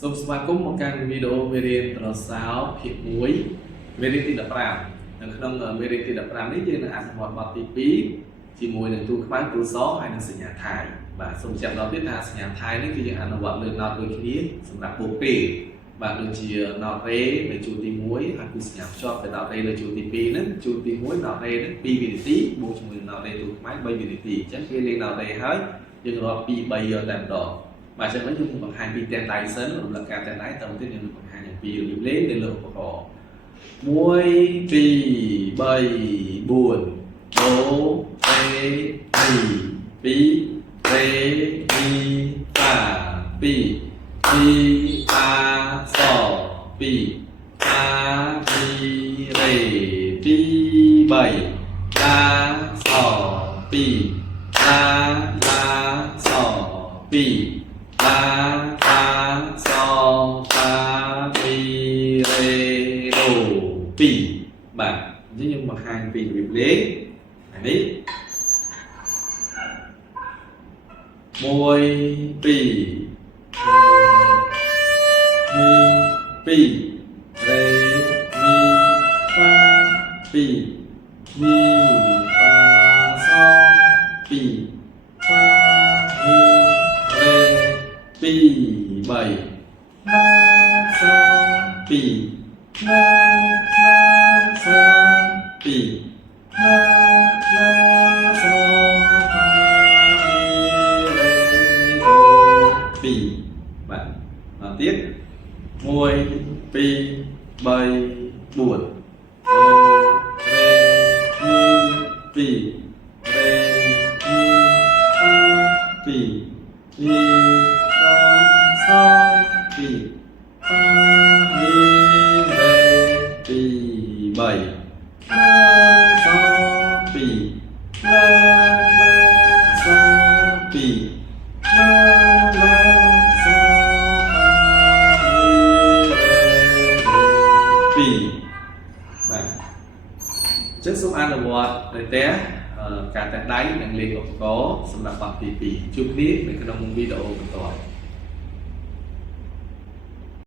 សូមស្វាគមន៍មកកាន់វីដេអូមេរៀនប្រសើរភាគ1មេរៀនទី15នៅក្នុងមេរៀនទី15នេះយើងនឹងអនុវត្តបទទី2ជាមួយនឹងទូខ្មៅទូសហើយនិងសញ្ញាថៃបាទសូមចាប់ដល់ទៀតថាសញ្ញាថៃនេះគឺយើងអនុវត្តលើ note ដូចគ្នាសម្រាប់ពួកពេលបាទដូចជា note re នៅជួរទី1ហើយគឺសញ្ញាភ្ជាប់ទៅ note re នៅជួរទី2ហ្នឹងជួរទី1 note re ហ្នឹង2វិនាទីបូកជាមួយ note re ទូខ្មៅ3វិនាទីអញ្ចឹងពេលលេង note re ហើយយើងរាប់2 3យកតែម្ដងបាទចឹងយើងបង្ហាញពីទាំងដៃសិនរំលឹកការទាំងដៃតទៅទៀតយើងបង្ហាញអំពីរបៀបលេងនៅលើឧបករណ៍1 2 3 4 ដូរេមីហ្វា2រេមីហ្វា2មីហ្វាស2ហ្វាមីរេ2 3ឡាស2ឡាឡាស2ឡាឡាសហ្វាមីរេដូ2បាទអញ្ចឹងយើងបង្ហាញពីរបៀបលេងនេះ1 2 2 រេមីហ្វា2មីហ្វាស2ហ្វាមីរេ2 3ឡាស2ឡាស2ឡាសហ្វាមីរេដូ2បាទមកទៀត1 2 3 4 ដូរេមីហ្វា2រេមីហ្វា2មីហ្វាស2ហ្វាមីរេ2 3ឡាស2ឡាស2ឡាឡាស2បាទចឹងសូមអនុវត្តនៅផ្ទះការតែដៃនិងលេងឧបករណ៍សម្រាប់បទទី2ជួបគ្នានៅក្នុងវីដេអូបន្ត